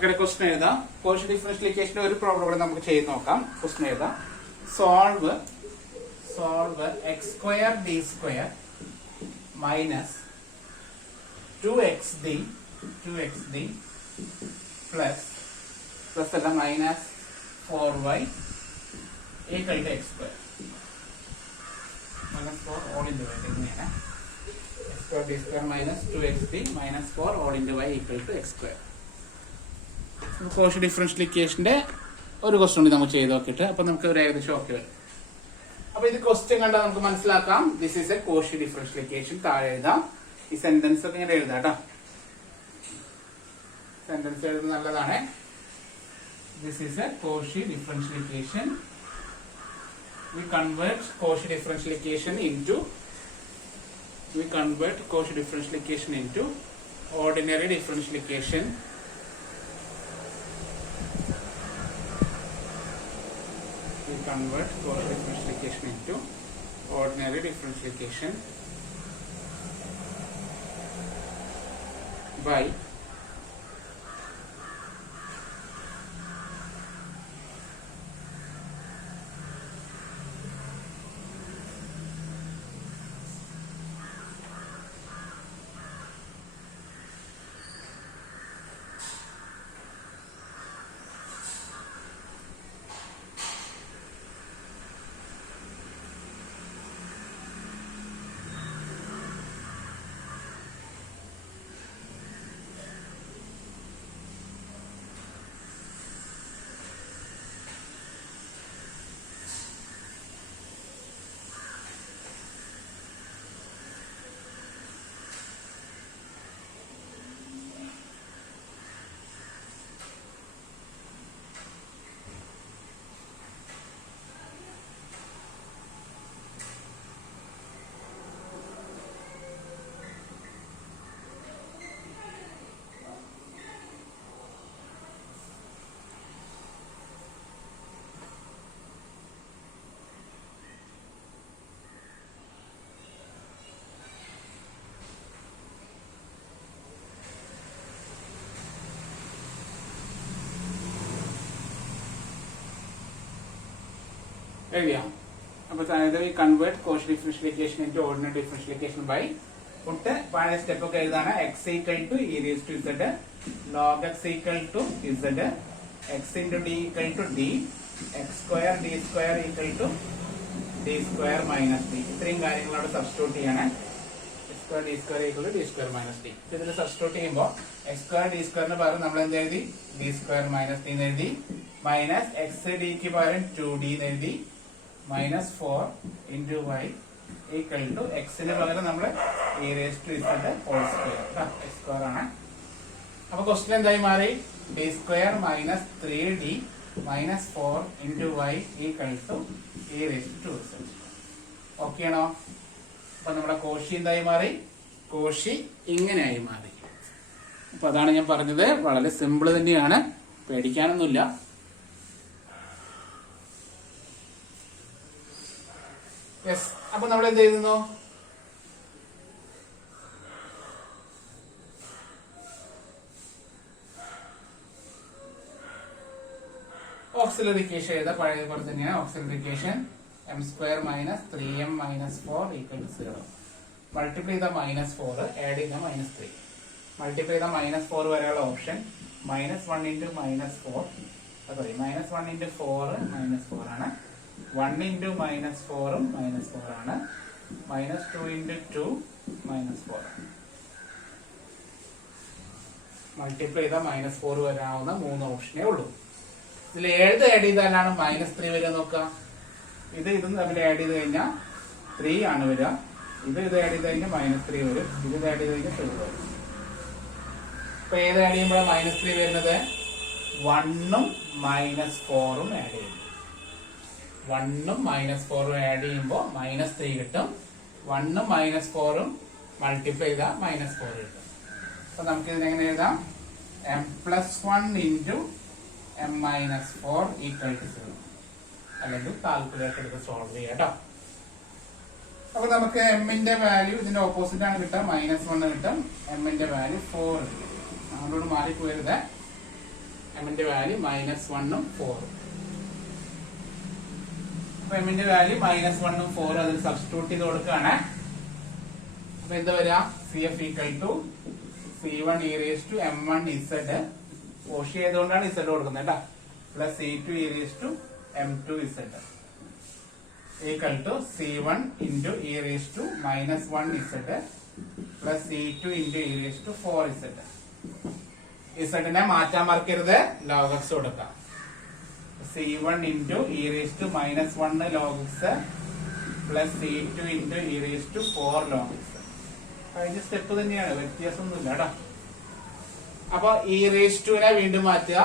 Okay, question എഴുതാം. Cauchy ഡിഫറൻഷ്യലിക്കേഷന്റെ ഒരു പ്രോബ്ലം കൂടെ നമുക്ക് ചെയ്ത് നോക്കാം. ക്വസ്റ്റൻ എഴുതാം. Solve x square d square minus 2xd plus അല്ല minus 4y equal to x square minus 4 all into y. ഇങ്ങനെയാണ് x square d square minus 2xd minus 4 all into y equal to x square. Cauchy ഡിഫറൻഷ്യലിക്കേഷന്റെ ഒരു question കൂടി നമുക്ക് ചെയ്ത് നോക്കിയിട്ട് അപ്പൊ നമുക്ക് ഒരു ഏകദേശം ഓക്കെ വരും. അപ്പൊ ഇത് ക്വസ്റ്റ്യൻ കണ്ടാൽ നമുക്ക് മനസ്സിലാക്കാം. This is a Cauchy differentiation. താഴെ എഴുതാം. ഈ സെന്റൻസ് ഒക്കെ ഇങ്ങനെ എഴുതാം കേട്ടോ. സെന്റൻസ് എഴുതുന്നത് നല്ലതാണ്. This is a Cauchy differentiation. We convert Cauchy differentiation into ordinary differentiation. We convert Cauchy differentiation into ordinary differentiation by എഴുതിയാം. അപ്പൊ അതായത് ഈ convert Cauchy differentiation into ordinary differentiation by put പഴയ സ്റ്റെപ്പ് ഒക്കെ എഴുതാണ്. X equal to e raise to z log x equal to z x into d equal to d x square d square equal to d square minus d. ഇത്രയും കാര്യങ്ങൾ അവിടെ substitute ചെയ്യണം. X square d square equal to d square minus d. ഇതിൽ substitute ചെയ്യുമ്പോൾ x square d സ്ക്വയറിന് പകരം നമ്മൾ എന്ത് എഴുതി? ഡി സ്ക്വയർ മൈനസ് ഡി എന്ന് എഴുതി. മൈനസ് എക്സ് ഡിക്ക് പകരം 2d എന്ന് എഴുതി. Minus 4 into y equal to എക്സിന് പകരം നമ്മൾ e raise to z whole square x square ആണ്. അപ്പൊ ക്വസ്റ്റ്യൻ എന്തായി മാറി? D square minus 3d minus 4 into y equal to e raise to z. Okay ആണോ? അപ്പൊ നമ്മുടെ കോഷി എന്തായി മാറി? കോഷി ഇങ്ങനെയായി മാറി. അപ്പൊ അതാണ് ഞാൻ പറഞ്ഞത്. വളരെ സിമ്പിൾ തന്നെയാണ്, പേടിക്കാനൊന്നുമില്ല. യെസ്. അപ്പൊ നമ്മൾ എന്ത് എഴുതുന്നു? ഓക്സിലറി ഇക്വേഷൻ എഴുതാം. പഴയതുപോലെ തന്നെയാണ് auxiliary equation. M square minus 3m minus 4 equal to 0. Multiply ചെയ്ത മൈനസ് 4 ആഡ് ചെയ്ത മൈനസ് 3. മൾട്ടിപ്ലൈ ചെയ്ത മൈനസ് 4 വരെയുള്ള option minus 1 into minus 4 sorry minus 1 into 4 minus 4 ആണ്. 1 ഇൻറ്റു മൈനസ് 4 മൈനസ് 4 ആണ്. Minus 2 into 2 minus 4. മൾട്ടിപ്ലൈ ചെയ്താൽ മൈനസ് 4 വരാവുന്ന 3 ഓപ്ഷനേ ഉള്ളൂ. ഇതിൽ ഏത് ആഡ് ചെയ്താലാണ് മൈനസ് 3 വരിക നോക്കുക. ഇതും തമ്മിൽ ആഡ് ചെയ്ത് കഴിഞ്ഞാൽ 3 ആണ് വരിക. ഇത് ആഡ് ചെയ്ത് കഴിഞ്ഞാൽ മൈനസ് 3 വരും. ഇത് ആഡ് ചെയ്ത് കഴിഞ്ഞാൽ 2 വരും. അപ്പൊ ഏത് ആഡ് ചെയ്യുമ്പോഴാണ് മൈനസ് 3 വരുന്നത്? 1ഉം മൈനസ് 4ഉം ആഡ് ചെയ്യും. 1ഉം മൈനസ് 4ഉം ആഡ് ചെയ്യുമ്പോൾ മൈനസ് 3 കിട്ടും. 1ഉം മൈനസ് 4ഉം മൾട്ടിപ്ലൈ ചെയ്താൽ മൈനസ് 4 കിട്ടും. അപ്പൊ നമുക്ക് ഇതിനെങ്ങനെ എഴുതാം? m plus 1 into m minus 4 equal to 0. അല്ലെങ്കിൽ കാൽക്കുലേറ്റർ എടുത്ത് സോൾവ് ചെയ്യാം കേട്ടോ. അപ്പൊ നമുക്ക് എമ്മിന്റെ വാല്യൂ ഇതിന്റെ ഓപ്പോസിറ്റ് ആണ് കിട്ടുക. -1 കിട്ടും. എമ്മിന്റെ വാല്യൂ 4 കിട്ടും. നമ്മളോട് മാറിപ്പോരുത്. എമ്മിന്റെ വാല്യൂ -1 4. അപ്പൊ എമ്മിന്റെ വാല്യൂ -1 4 അതിൽ സബ്സ്റ്റിറ്റ്യൂട്ട് ചെയ്ത് കൊടുക്കുകയാണ്. അപ്പൊ എന്താ വരിക? CF equal to C1 e raised to M1 Z Cauchy ആയതുകൊണ്ടാണ് Z കൊടുക്കുന്നത് കേട്ടോ, plus C2 e raised to M2 Z equal to C1 into e raised to -1 Z plus C2 into e raised to 4 Z. Z മാറ്റാൻ മറക്കരുത്, log x കൊടുക്കാം. C1 into e raised to -1 log x plus C2 into e raised to 4 log x. കഴിഞ്ഞ step തന്നെയാണ്, വ്യത്യാസമൊന്നുമില്ല കേട്ടോ. അപ്പൊ e raised to നെ വീണ്ടും മാറ്റുക.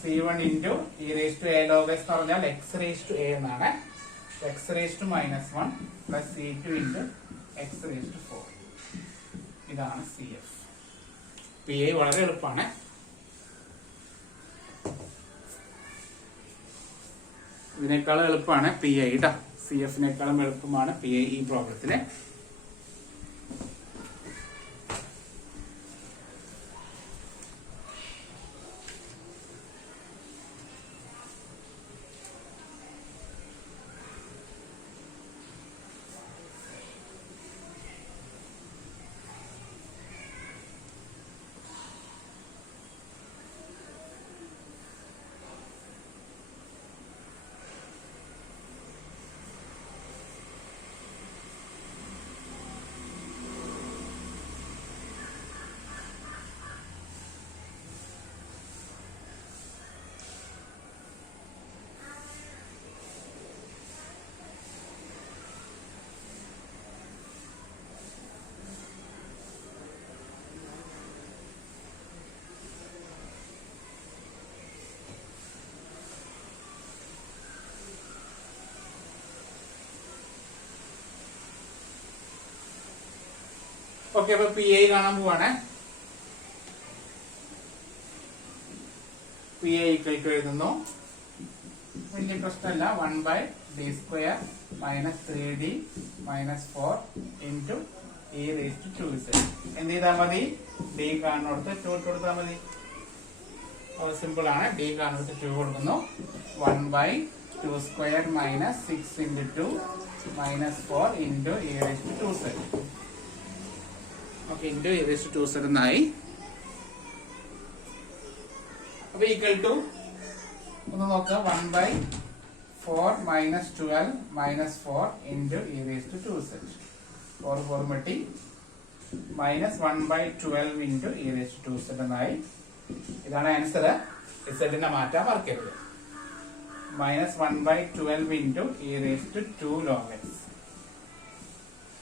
C1 into e raised to a log x എന്ന് പറഞ്ഞാൽ x raised to a എന്നാണ്. x raised to -1 plus C2 into x raised to 4. ഇതാണ് CF. PA വളരെ എളുപ്പമാണ്. ഇതിനേക്കാളും എളുപ്പമാണ് PA കേട്ടോ. CF-നേക്കാളും എളുപ്പമാണ് PA ഈ പ്രോബ്ലത്തില്. ഓക്കെ, അപ്പൊ PA കാണാൻ പോവാണ്. PA ഈക്വൽ ടു എഴുതുന്നു. വലിയ പ്രശ്നമല്ല. 1/d² - 3d - 4 into e raised to 2z. എന്ത് ചെയ്താൽ മതി? d കാണുന്നിടത്ത് 2 കൊടുത്താൽ മതി. സിമ്പിൾ ആണ്. d കാണുന്നിടത്ത് 2 കൊടുക്കുന്നു. 1/2² - 6 into 2 - 4 into e raised to 2z. Okay, into e raised to 2z എന്നായി. അപ്പൊ ഈക്വൽ ടു ഒന്ന് നോക്കാം. 1/4 - 12 - 4 into e raised to 2z. 4 4 മട്ടി -1/12 into e raised to 2z എന്നായി. ഇതാണ് ആൻസർ. Z മാറ്റാൻ മറക്കരുത്. -1/12 into e raised to 2 log x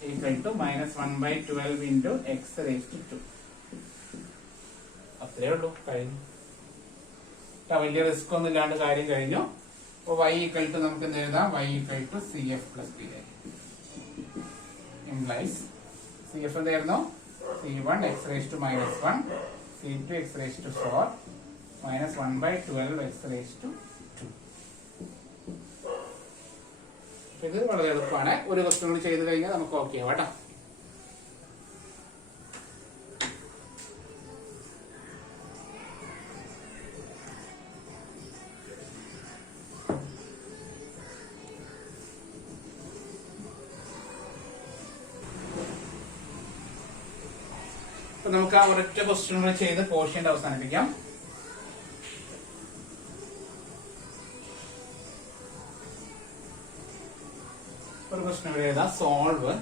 equal to -1/12 into x raised to 2. അത്രേ ഉള്ളൂ, കഴിഞ്ഞു. വലിയ റിസ്ക് ഒന്നും ഇല്ലാണ്ട് കാര്യം കഴിഞ്ഞു. അപ്പൊ y ഈക്വൽ ടു നമുക്ക് എന്ത് എഴുതാം? y equal to CF plus PA implies CF എന്തായിരുന്നു? C1 x raised to -1 C2 x raised to 4 -1/12 x raised to 2. ഇത് വളരെ എളുപ്പമാണ്. ഒരു ക്വസ്റ്റ്യൻ കൂടി ചെയ്ത് കഴിഞ്ഞാൽ നമുക്ക് ഓക്കെ ആവാം കേട്ടോ. അപ്പൊ നമുക്ക് ആ ഒരൊറ്റ ക്വസ്റ്റ്യൻ കൂടി ചെയ്ത് പോർഷൻ അവസാനിപ്പിക്കാം. ഒരു ക്വസ്റ്റ്യൻ കൂടി എഴുതാം. Solve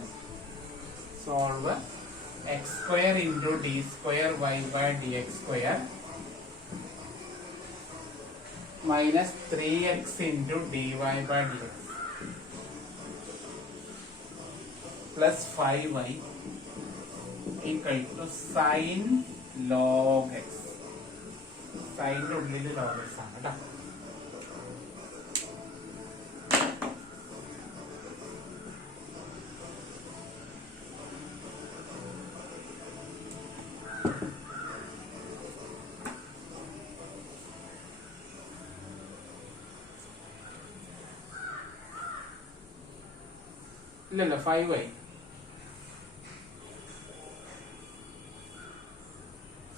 x² into d² y/dx² minus 3x into dy/dx plus 5y equal to sin log x. സൈൻ്റെ ഉള്ളിൽ log x ആണ് കേട്ടോ. ഇല്ലല്ലോ, 5y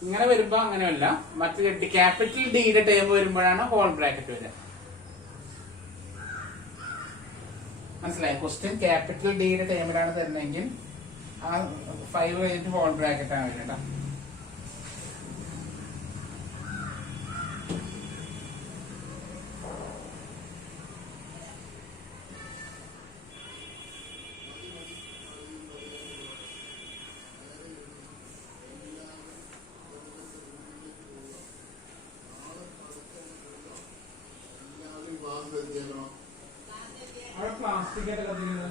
ഇങ്ങനെ വരുമ്പോ അങ്ങനെയല്ല, മറ്റു ക്യാപിറ്റൽ ഡിയുടെ ടേം വരുമ്പോഴാണ് ഹോൾ ബ്രാക്കറ്റ് വരിക. മനസ്സിലായി? ക്വസ്റ്റ്യൻ ക്യാപിറ്റൽ ഡിയുടെ ടേമിലാണ് തരുന്നതെങ്കിൽ ആ 5 കഴിഞ്ഞിട്ട് ഹോൾ ബ്രാക്കറ്റ് ആണ് വരിക. പ്ലാസ്റ്റിക് ആയിട്ട് കത്തിക്കുന്നത്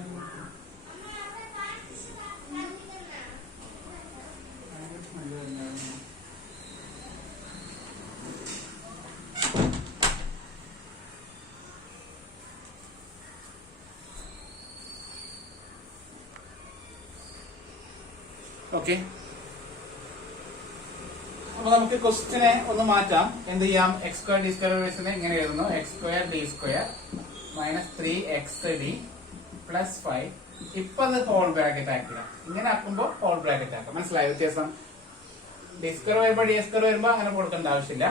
ഓക്കെ. അപ്പൊ നമുക്ക് ക്വസ്റ്റ്യനെ ഒന്ന് മാറ്റാം. എന്ത് ചെയ്യാം? എക്സ് സ്ക്വയർ ഡി സ്ക്വയർ ബേസിനെ ഇങ്ങനെ എഴുതുന്നു. X square d square minus 3xd plus 5. ഇപ്പൊ അത് ഹോൾ ബ്രാക്കറ്റ് ആക്കുക. ഇങ്ങനെ ആക്കുമ്പോൾ ഹോൾ ബ്രാക്കറ്റ് ആക്കാം. മനസ്സിലായ വ്യത്യാസം? ഡി സ്ക്വയർ വരുമ്പോ ഡി സ്ക്വയർ വരുമ്പോ അങ്ങനെ കൊടുക്കേണ്ട ആവശ്യമില്ല.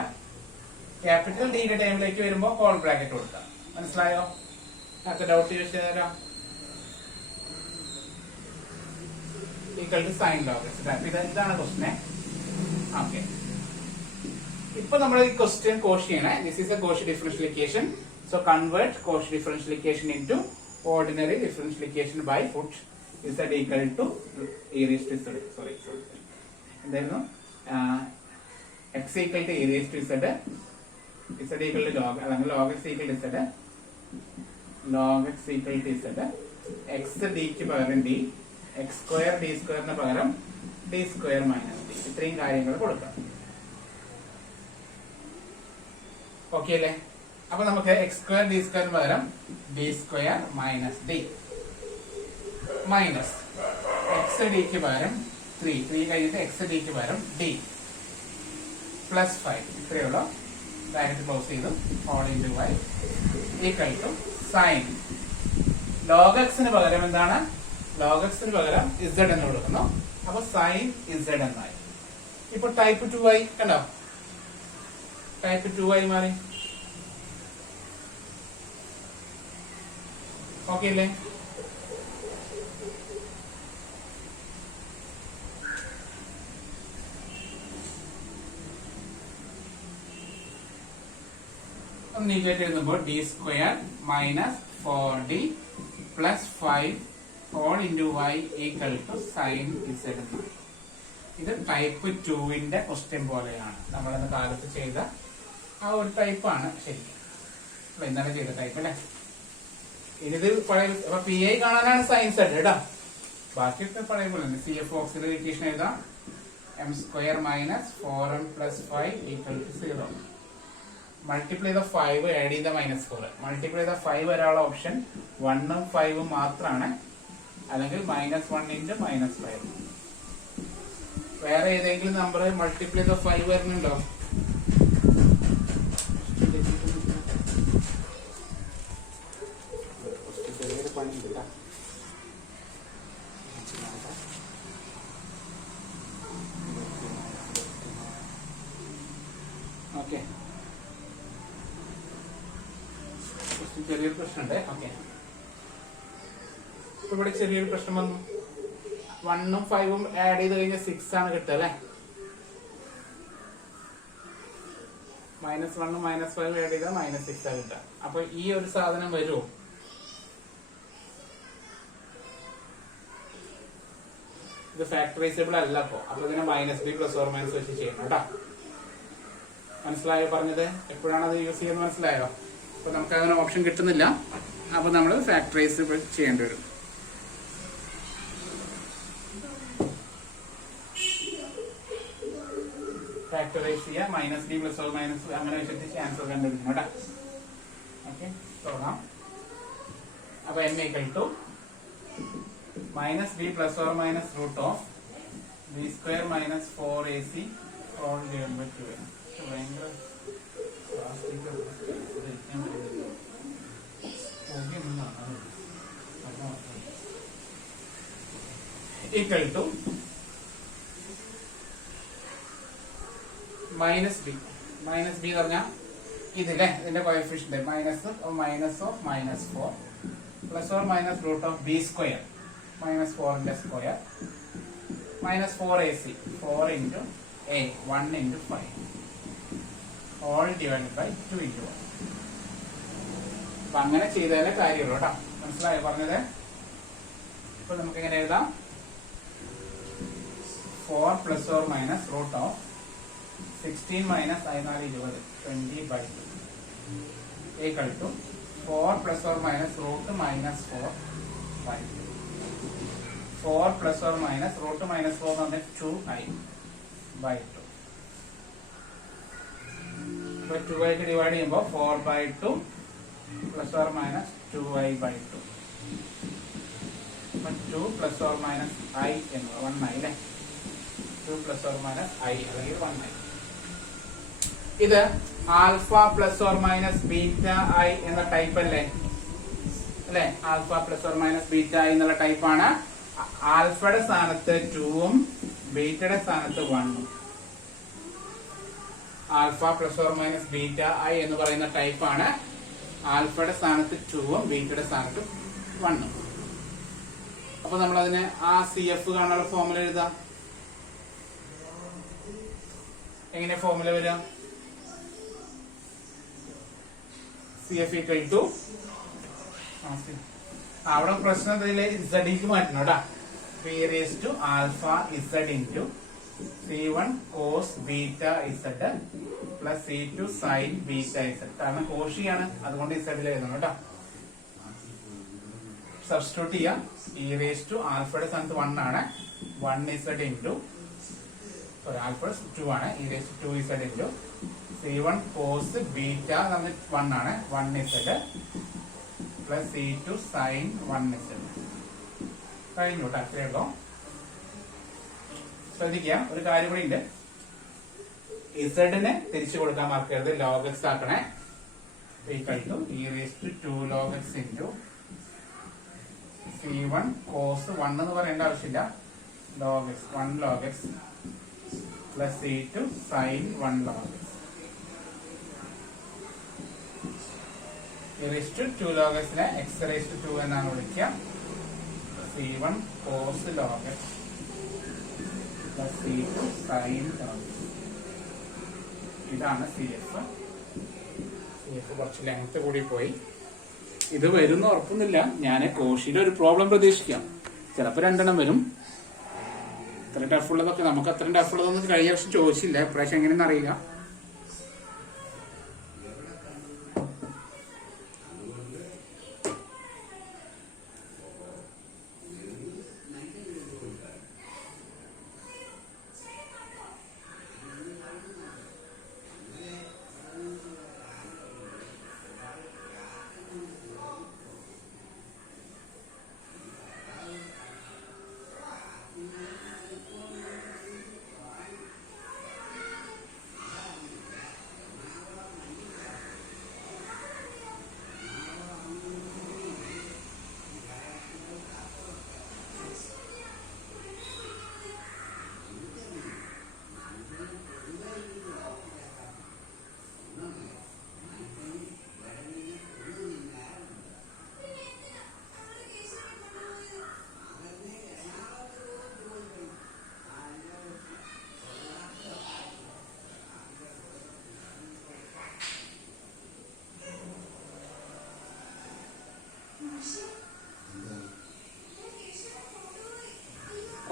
ക്യാപിറ്റൽ ഡിയുടെ ടൈമിലേക്ക് വരുമ്പോ ഹോൾ ബ്രാക്കറ്റ് കൊടുക്കാം. മനസ്സിലായോ? ഡൗട്ട് ചോദിച്ചു തരാം. ഈക്വൽ ടു സൈൻ ലോഗ് ഇതാണ് ക്വസ്റ്റ്യൻ. ഓക്കെ. ഇപ്പൊ നമ്മൾ ഈ ക്വസ്റ്റ്യൻ കോഷി ചെയ്യണേ. This is a Cauchy differential equation. So convert Cauchy differential equation into ordinary differential equation by foot z equal to e raised to z. Sorry. എന്തായിരുന്നു? x equal to e raised to z, z equal to log, അല്ലെങ്കിൽ log x equal to z, log x equal to z, x d ക്ക് പകരം d, x square d square ന് പകരം d square minus d. ഇത്രയും കാര്യങ്ങൾ കൊടുക്കാം. Okay അല്ലേ? അപ്പൊ നമുക്ക് എക്സ് സ്ക്വയർ ഡി സ്ക്വയറിന് പകരം D square minus D minus X ഡിക്ക് പകരം 3 കഴിഞ്ഞിട്ട് എക്സ് ഡിക്ക് പകരം ഡി പ്ലസ് 5. ഇത്രയുള്ള ബ്രാക്കറ്റ് ക്ലോസ് ചെയ്തു. Whole into y equal to sine log എക്സിന് പകരം എന്താണ്? ലോഗ് എക്സിന് പകരം z എന്ന് കൊടുക്കുന്നു. അപ്പൊ സൈൻ z എന്നായി. ഇപ്പൊ ടൈപ്പ് 2y കണ്ടോ? ടൈപ്പ് 2y മാറി. ഓക്കെ അല്ലേ? ഒന്ന് നീറ്റായിട്ട് എഴുതുമ്പോൾ d square minus 4d plus 5 whole into y equal to sine z. ഇത് ടൈപ്പ് 2ന്റെ ക്വസ്റ്റ്യൻ പോലെയാണ്. നമ്മളന്ന് കാലത്ത് ചെയ്ത ആ ഒരു ടൈപ്പാണ്. ശരിക്കും ഇന്നലെ ചെയ്ത ടൈപ്പ് അല്ലേ? ഇത് പഴയ പി ഐ കാണാനാണ് സയൻസ് ആയിട്ട് കേട്ടോ. ബാക്കിയൊക്കെ പഴയ പോലെ സി എഫ് ഓക്സിലറി ഇക്വേഷൻ എഴുതാം. M square minus 4m plus 5 equal to 0. Multiply ചെയ്ത 5 ആഡ് ചെയ്ത -4. മൾട്ടിപ്ലൈ ചെയ്ത 5 വരാനുള്ള ഓപ്ഷൻ 1ഉം 5ഉം മാത്രമാണ്. അല്ലെങ്കിൽ -1 ഇൻറ്റു -5. വേറെ ഏതെങ്കിലും നമ്പർ മൾട്ടിപ്ലൈ ചെയ്ത 5 വരുന്നുണ്ടോ? ഓക്കെ. ചെറിയൊരു പ്രശ്നമുണ്ട്. ഓക്കെ. ഇവിടെ ചെറിയൊരു പ്രശ്നം വന്നു. 1ഉം 5ഉം ആഡ് ചെയ്ത് കഴിഞ്ഞാൽ 6 ആണ് കിട്ടുക അല്ലെ? -1ഉം -5 ആഡ് ചെയ്താൽ -6 ആണ് കിട്ടുക. അപ്പൊ ഈ ഒരു സാധനം വരുമോ? ഇത് ഫാക്ടറൈസബിൾ അല്ല. അപ്പൊ ഇതിനെ -b പ്ലസ് ഓർ മൈനസ് വെച്ച് ചെയ്യണം കേട്ടോ. മനസ്സിലായോ പറഞ്ഞത്? എപ്പോഴാണ് അത് യൂസ് ചെയ്യുന്നത് മനസ്സിലായോ? അപ്പൊ നമുക്ക് അങ്ങനെ ഓപ്ഷൻ കിട്ടുന്നില്ല. അപ്പൊ നമ്മൾ ഫാക്ടറൈസ് ചെയ്യേണ്ടി വരും. ഫാക്ടറൈസ് ചെയ്യുക, -b പ്ലസ് ഓർ മൈനസ് അങ്ങനെ വെച്ചിട്ട് ആൻസർ കണ്ടുപിടിക്കണം കേട്ടോ. ഓക്കെ, തുടങ്ങാം. അപ്പൊ m ഈക്വൽ ടു -b plus or minus root of b square minus 4ac whole divided by 2. ഭയങ്കര ഈക്വൽ ടു മൈനസ് ബി എന്ന് പറഞ്ഞാൽ ഇതിലെ ഇതിന്റെ coefficient minus of -4 plus or minus root of b square -4ന്റെ square -4ac 4 into a 1 into 5 all divided by 2 into 1. അപ്പൊ അങ്ങനെ ചെയ്താലേ കാര്യമുള്ളൂ കേട്ടോ. മനസ്സിലായോ പറഞ്ഞത്? ഇപ്പൊ നമുക്ക് എങ്ങനെ എഴുതാം? 4 plus or minus root of 16 minus I4 20 by 2 equal to 4 plus or minus root -4 by 2. 4 plus or minus root -4 on 2i by 2. So 2i divide ചെയ്യുമ്പോൾ 4 by 2 plus or minus 2i by 2. 2 plus or minus I എന്ന് 1i അല്ലേ? 2 plus or minus I അല്ലെങ്കിൽ 1i. ഇത് alpha plus or minus beta i എന്ന type അല്ലേ? Alpha plus or minus beta i എന്നുള്ള ടൈപ്പാണ്. ആൽഫയുടെ സ്ഥാനത്ത് 2ഉം ബീറ്റയുടെ സ്ഥാനത്ത് 1ഉം. Alpha plus or minus beta i എന്ന് പറയുന്ന ടൈപ്പാണ്. ആൽഫയുടെ സ്ഥാനത്ത് 2ഉം ബീറ്റയുടെ സ്ഥാനത്ത് 1ഉം. അപ്പൊ നമ്മൾ അതിനെ ആ CF കാണാനുള്ള ഫോർമുല എഴുതാം. എങ്ങനെ ഫോർമുല വരാം? CF equal to അവിടെ പ്രശ്നം ഇസഡിക്ക് മാറ്റണം കേട്ടാ. P raised to alpha z into C1 cos beta z plus C2 sin beta z. കാരണം കോഷിയാണ്, അതുകൊണ്ട് ഇസഡിൽ എഴുതണം കേട്ടോ. സബ്സ്റ്റിറ്റ്യൂട്ട് ചെയ്യാം. E raised to ആൽഫയുടെ സ്ഥാനത്ത് 1 ആണ്. 1z into ആൽഫ 2 ആണ്. E raised to 2z into C1 cos beta നമ്മൾ 1 ആണ്. 1z plus C2 sin 1z. കഴിഞ്ഞു കേട്ടോ. അത്രയേ ഉള്ളൂ. ശ്രദ്ധിക്കുക, ഒരു കാര്യം കൂടി ഉണ്ട്. ഇസഡിനെ തിരിച്ചു കൊടുക്കാൻ മറക്കരുത്. log x ആക്കണേ. equal to e raised to 2 log x into C1 cos 1 എന്ന് പറയേണ്ട ആവശ്യമില്ല. log x 1 log x plus C2 sin 1 log x. e raised to 2 log x നെ x raised to 2 എന്നാണ് വിളിക്കുക. C1 cos log x plus C2 sin log x. ഇതാണ് CF. കുറച്ച് length കൂടി പോയി. ഇത് വരുന്ന ഉറപ്പൊന്നുമില്ല. ഞാൻ കോഷിയുടെ ഒരു പ്രോബ്ലം പ്രതീക്ഷിക്കാം. ചിലപ്പോൾ 2 എണ്ണം വരും. ഇത്ര ടഫുള്ളതൊക്കെ നമുക്ക് അത്രയും ടഫുള്ളതൊന്നും കഴിഞ്ഞ വർഷം ചോദിച്ചില്ല. ഇപ്രാവശ്യം എങ്ങനെയെന്ന് അറിയില്ല.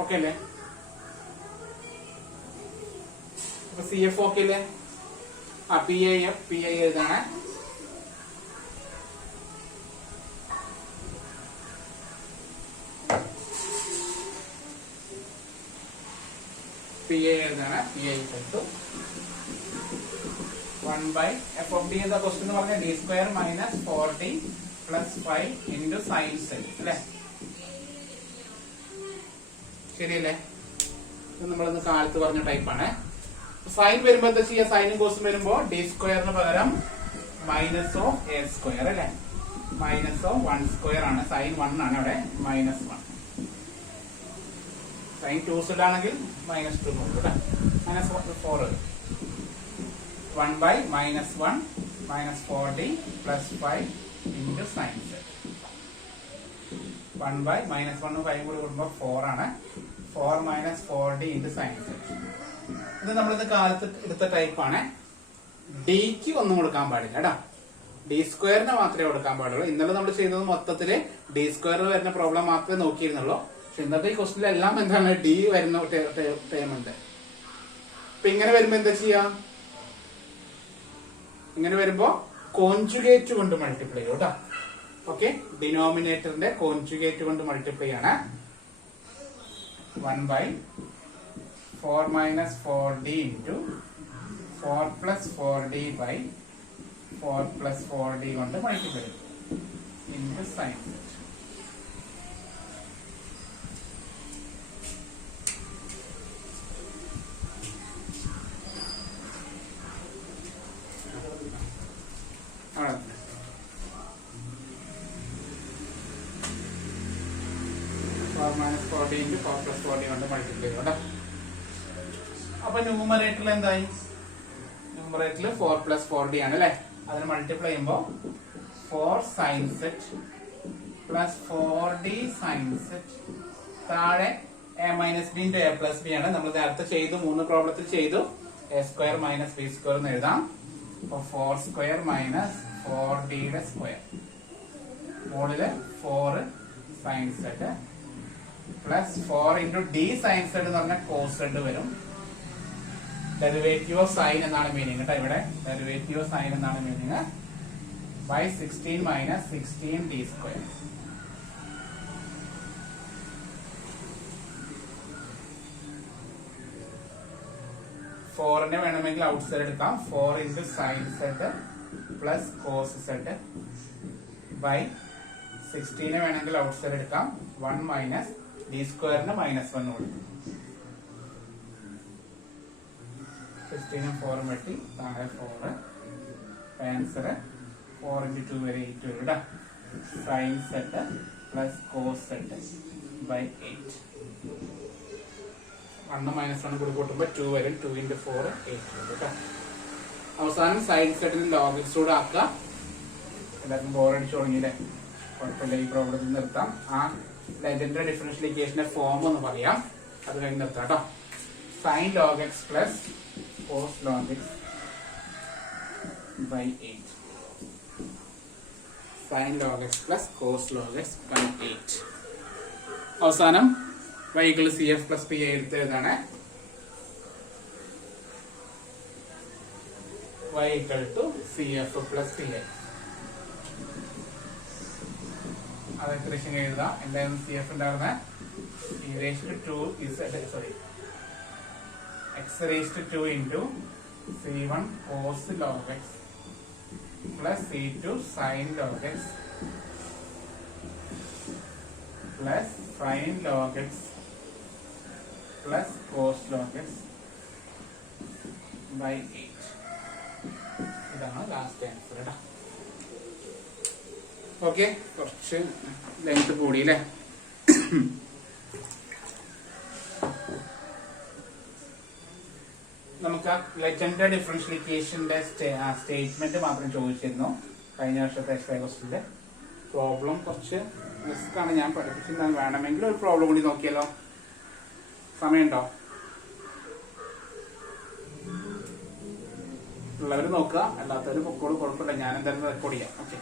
ഓക്കെ അല്ലേ? അപ്പൊ CF ഓക്കെ അല്ലേ? PI എഴുതാണ്. PI എഴുതാണ്. PI ഇട്ടു 1 by f of d എന്ന ക്വസ്റ്റ്യൻ എന്ന് പറഞ്ഞാൽ d square minus 4d plus 5 into sin z അല്ലേ? ശരിയല്ലേ? ഇത് നമ്മളൊന്ന് കാലത്ത് പറഞ്ഞ ടൈപ്പാണ്. സൈൻ വരുമ്പോ എന്താ ചെയ്യാ? സൈനും കോസും വരുമ്പോ ഡി സ്ക്വയറിന് പകരം മൈനസ് ഓഫ് എ സ്ക്വയർ അല്ലെ? മൈനസ് ഓഫ് 1 സ്ക്വയർ ആണ്. സൈൻ 1 ആണ് അവിടെ. -1. സൈൻ 2z ആണെങ്കിൽ -2 നോക്കൂ. -4 1 by minus 1 minus 4d plus 5 into sin z. 1 by minus 1 5 കൂടി കൂടുമ്പോൾ 4 ആണ്. 4 minus 4d into sin z. ഇത് നമ്മളിത് കാലത്ത് എടുത്ത ടൈപ്പാണ്. ഡിക്ക് ഒന്നും കൊടുക്കാൻ പാടില്ല കേട്ടോ. ഡി സ്ക്വയറിന് മാത്രമേ കൊടുക്കാൻ പാടുള്ളൂ. ഇന്നലെ നമ്മൾ ചെയ്തത് മൊത്തത്തില് ഡി സ്ക്വയറിൽ വരുന്ന പ്രോബ്ലം മാത്രമേ നോക്കിയിരുന്നുള്ളൂ. പക്ഷെ ഇന്നത്തെ ഈ ക്വസ്റ്റിലെല്ലാം എന്താണ് ഡി വരുന്ന ടേം ഉണ്ട്. അപ്പൊ ഇങ്ങനെ വരുമ്പോ എന്താ ചെയ്യാ? ഇങ്ങനെ വരുമ്പോ കോൺജുഗേറ്റ് കൊണ്ട് മൾട്ടിപ്ലൈ ചെയ്യും കേട്ടോ. ഓക്കെ, ഡിനോമിനേറ്ററിന്റെ കോൺജുഗേറ്റ് കൊണ്ട് മൾട്ടിപ്ലൈ ആണ്. 1 by 4 minus 4d into 4 plus 4d by 4 plus 4d കൊണ്ട് മൾട്ടിപ്ലൈ ചെയ്യും into sin z. -4d into 4 plus 4d കൊണ്ട് മൾട്ടിപ്ലൈ ചെയ്യും കേട്ടോ. അപ്പൊ ന്യൂമറേറ്ററിൽ എന്തായി? ന്യൂമറേറ്ററിൽ 4 plus 4d ആണ് അല്ലെ. അതിന് മൾട്ടിപ്ലൈ ചെയ്യുമ്പോ 4 sin z plus 4d sin z. താഴെ a minus b into a plus b ആണ്. നമ്മൾ നേരത്തെ ചെയ്തു, 3 പ്രോബ്ലത്തിൽ ചെയ്തു. a square minus b square എന്ന് എഴുതാം. അപ്പൊ 4 square minus 4d യുടെ സ്ക്വയർ. മുകളില് 4 sin z plus 4 into d sin z എന്ന് പറഞ്ഞാൽ cos z വരും. ഡെറിവേറ്റീവ് ഓഫ് സൈൻ എന്നാണ് മീനിങ് കേട്ടോ. ഇവിടെ ഡെറിവേറ്റീവ് ഓഫ് സൈൻ എന്നാണ് meaning. By 16 minus 16d square. ഫോറിനെ വേണമെങ്കിൽ ഔട്ട് സൈഡ് എടുക്കാം. 4 into sin z plus cos z by 16 വേണമെങ്കിൽ ഔട്ട് സൈഡ് എടുക്കാം. 1 minus d square -1 കൊടുക്കും. 16 4 വെട്ടി താഴെ 4. ആൻസർ 4 into 2 വരെ 8 വരും കേട്ടോ. sin z plus cos z by 8. 1 -1 കൂടി കൂട്ടുമ്പോൾ 2 വരും. 2 into 4 8 വരും കേട്ടോ. അവസാനം sin z log x കൂടെ ആക്കുക. എല്ലാവർക്കും ബോറടിച്ചു തുടങ്ങിയില്ലേ? കുഴപ്പമില്ല, ഈ പ്രോബ്ലത്തിൽ നിർത്താം. ആ ലെജൻഡറി ഡിഫറൻഷ്യൽ ഇക്വേഷന്റെ ഫോം ഒന്ന് പറയാം, അത് കഴിഞ്ഞ് നിർത്താം കേട്ടോ. sin log x plus cos log x by 8. sin log x plus cos log x by 8. അവസാനം y equal to cf plus pi എടുത്ത് എഴുതാണ്. y equal to cf plus pi. അത് എക്സ്പ്രഷൻ എഴുതാം. എന്തായിരുന്നു cf ഉണ്ടായിരുന്നത്? e raised to 2 x raised to 2 into c1 cos log x plus c2 sin log x plus sin log x plus cos log x by 8. ഇതാണ് last answer കേട്ടോ. Okay, കുറച്ച് length കൂടിയില്ലേ? നമുക്ക് ആ legendary differential ഇക്വേഷന്റെ statement മാത്രം ചോദിച്ചിരുന്നു കഴിഞ്ഞ വർഷത്തെ എക്സ്ട്രാ ക്വസ്റ്റിന്റെ. പ്രോബ്ലം കുറച്ച് റിസ്ക് ആണ്, ഞാൻ പഠിപ്പിച്ചിരുന്നത്. വേണമെങ്കിൽ ഒരു പ്രോബ്ലം കൂടി നോക്കിയാലോ? സമയമുണ്ടോ? ഉള്ളവർ നോക്കുക, അല്ലാത്തവർ പൊക്കോട് കുഴപ്പമില്ല. ഞാൻ എന്തായാലും റെക്കോർഡ് ചെയ്യാം. ഓക്കെ.